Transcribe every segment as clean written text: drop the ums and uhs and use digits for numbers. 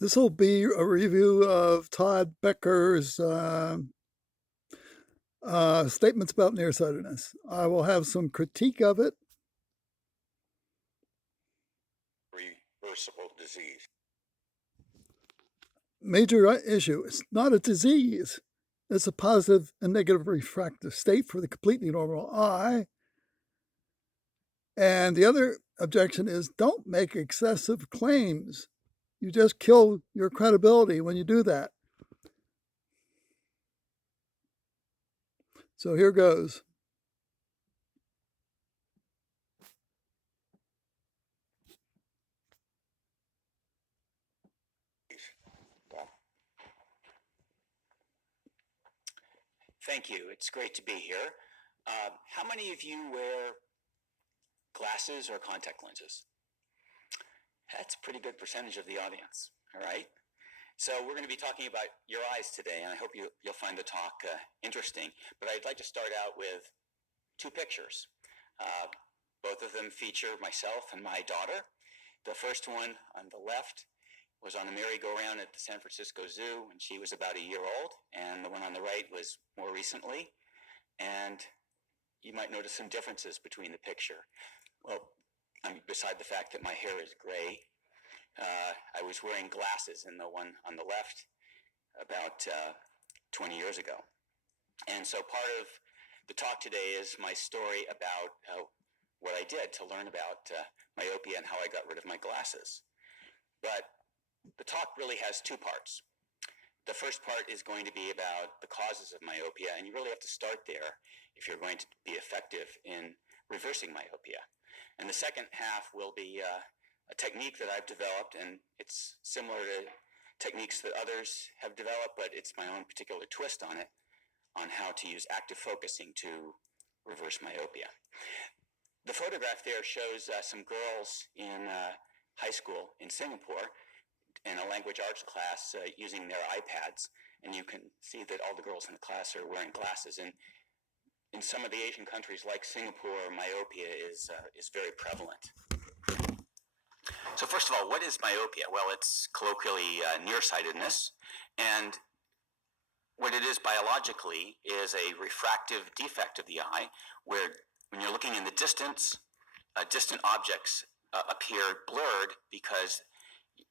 This will be a review of Todd Becker's statements about nearsightedness. I will have some critique of it. Reversible disease. Major issue. It's not a disease. It's a positive and negative refractive state for the completely normal eye. And the other objection is don't make excessive claims. You just kill your credibility when you do that. So here goes. Thank you. It's great to be here. How many of you wear glasses or contact lenses? That's a pretty good percentage of the audience, all right? So we're going to be talking about your eyes today, and I hope you'll find the talk interesting. But I'd like to start out with two pictures. Both of them feature myself and my daughter. The first one on the left was on a merry-go-round at the San Francisco Zoo when she was about a year old, and the one on the right was more recently. And you might notice some differences between the picture. Well, beside the fact that my hair is gray, I was wearing glasses in the one on the left about 20 years ago. And so part of the talk today is my story about what I did to learn about myopia and how I got rid of my glasses. But the talk really has two parts. The first part is going to be about the causes of myopia, and you really have to start there if you're going to be effective in reversing myopia. And the second half will be a technique that I've developed, and it's similar to techniques that others have developed, but it's my own particular twist on it, on how to use active focusing to reverse myopia. The photograph there shows some girls in high school in Singapore in a language arts class using their iPads, and you can see that all the girls in the class are wearing glasses. And in some of the Asian countries like Singapore, myopia is very prevalent. So first of all, what is myopia? Well, it's colloquially nearsightedness, and what it is biologically is a refractive defect of the eye where when you're looking in the distance, distant objects appear blurred because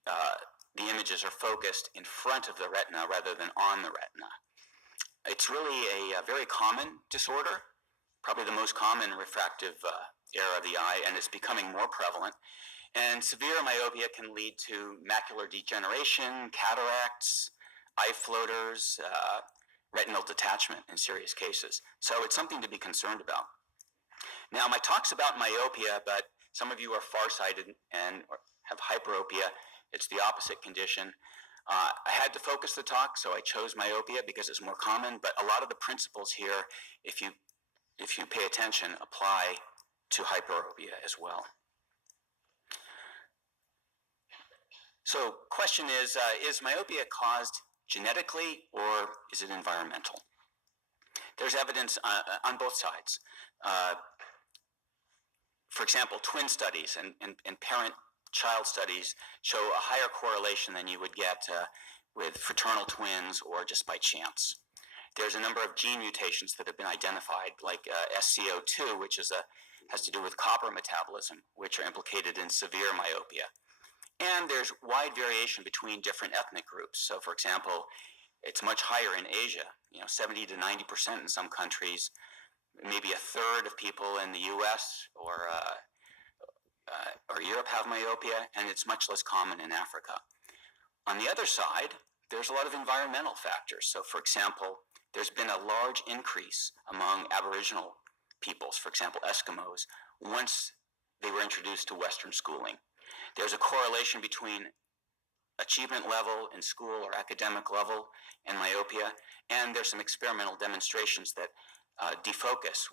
the images are focused in front of the retina rather than on the retina. It's really a very common disorder, probably the most common refractive error of the eye, and it's becoming more prevalent. And severe myopia can lead to macular degeneration, cataracts, eye floaters, retinal detachment in serious cases. So it's something to be concerned about. Now, my talk's about myopia, but some of you are farsighted and have hyperopia. It's the opposite condition. I had to focus the talk, so I chose myopia because it's more common, but a lot of the principles here, if you pay attention, apply to hyperopia as well. So question is myopia caused genetically or is it environmental? There's evidence on both sides. For example, twin studies and parent-child studies show a higher correlation than you would get with fraternal twins or just by chance. There's a number of gene mutations that have been identified, like SCO2, which has to do with copper metabolism, which are implicated in severe myopia. And there's wide variation between different ethnic groups. So, for example, it's much higher in Asia, 70 to 90% in some countries, maybe a third of people in the US or Europe have myopia, and it's much less common in Africa. On the other side, there's a lot of environmental factors. So, for example, there's been a large increase among Aboriginal peoples, for example, Eskimos, once they were introduced to Western schooling. There's a correlation between achievement level in school or academic level and myopia, and there's some experimental demonstrations that defocus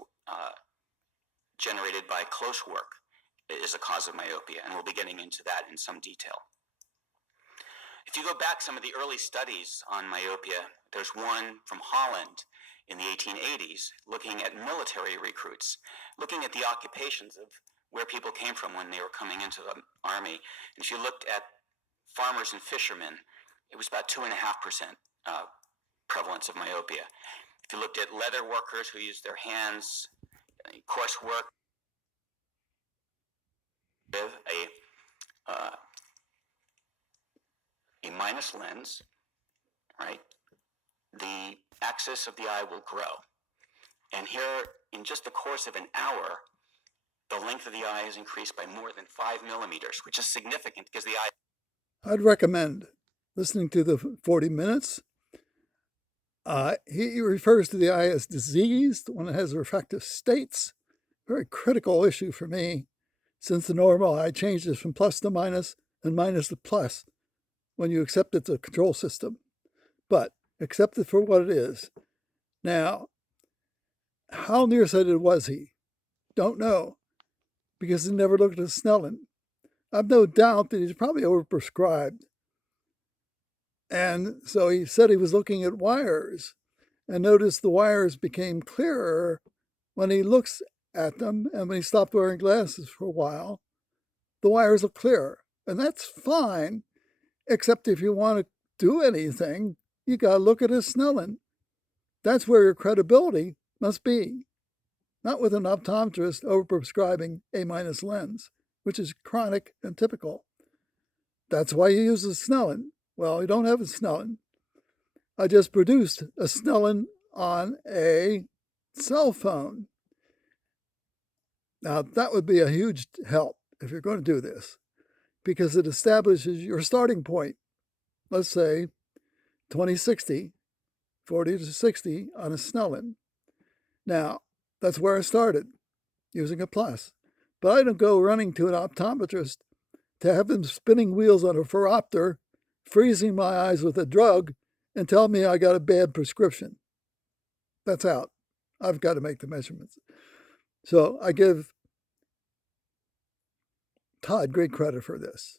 generated by close work is a cause of myopia, and we'll be getting into that in some detail. If you go back some of the early studies on myopia, there's one from Holland in the 1880s looking at military recruits, looking at the occupations of where people came from when they were coming into the army. And if you looked at farmers and fishermen, it was about 2.5% prevalence of myopia. If you looked at leather workers who used their hands, coarse work, with a minus lens, right, the axis of the eye will grow. And here, in just the course of an hour, the length of the eye is increased by more than 5 millimeters, which is significant because the eye... I'd recommend listening to the 40 minutes. He refers to the eye as diseased when it has refractive states. Very critical issue for me, since the normal eye changes from plus to minus and minus to plus when you accept it's a control system. But accept it for what it is. Now, how nearsighted was he? Don't know, because he never looked at Snellen. I've no doubt that he's probably overprescribed. And so he said he was looking at wires and noticed the wires became clearer when he looks at them, and when he stopped wearing glasses for a while, the wires look clearer. And that's fine, except if you want to do anything, you got to look at his Snellen. That's where your credibility must be, not with an optometrist overprescribing a minus lens, which is chronic and typical. That's why you use a Snellen. Well, you don't have a Snellen. I just produced a Snellen on a cell phone. Now, that would be a huge help if you're going to do this, because it establishes your starting point. Let's say 20/60, 40 to 60 on a Snellen. Now, that's where I started, using a plus. But I don't go running to an optometrist to have them spinning wheels on a phoropter, freezing my eyes with a drug, and tell me I got a bad prescription. That's out. I've got to make the measurements. So I give Todd great credit for this.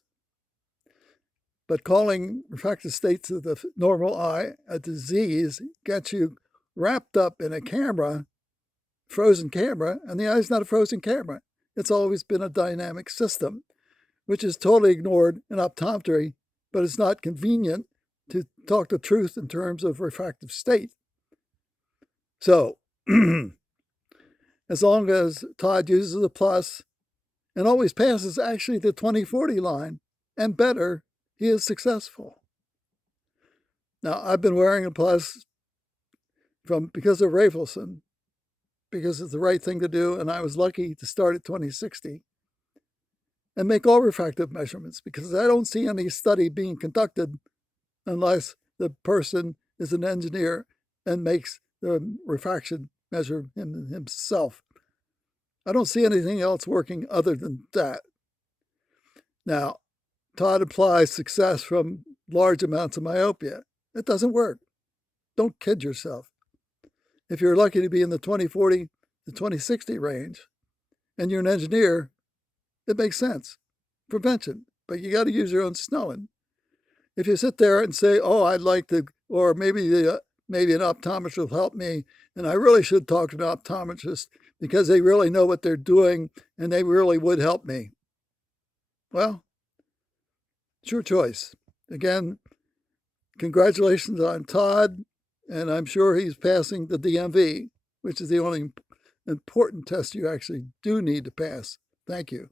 But calling refractive states of the normal eye a disease gets you wrapped up in a camera, frozen camera, and the eye's not a frozen camera. It's always been a dynamic system, which is totally ignored in optometry, but it's not convenient to talk the truth in terms of refractive state. So, as long as Todd uses a plus and always passes actually the 20/40 line, and better, he is successful. Now, I've been wearing a plus because of Rafelson, because it's the right thing to do, and I was lucky to start at 20/60 and make all refractive measurements, because I don't see any study being conducted unless the person is an engineer and makes the refraction measure himself. I don't see anything else working other than that. Now, Todd applies success from large amounts of myopia. It doesn't work. Don't kid yourself. If you're lucky to be in the 20/40 to 20/60 range and you're an engineer, it makes sense. Prevention. But you got to use your own Snellen. If you sit there and say, oh, I'd like to, or maybe an optometrist will help me, and I really should talk to an optometrist because they really know what they're doing and they really would help me. Well, it's your choice. Again, congratulations on Todd, and I'm sure he's passing the DMV, which is the only important test you actually do need to pass. Thank you.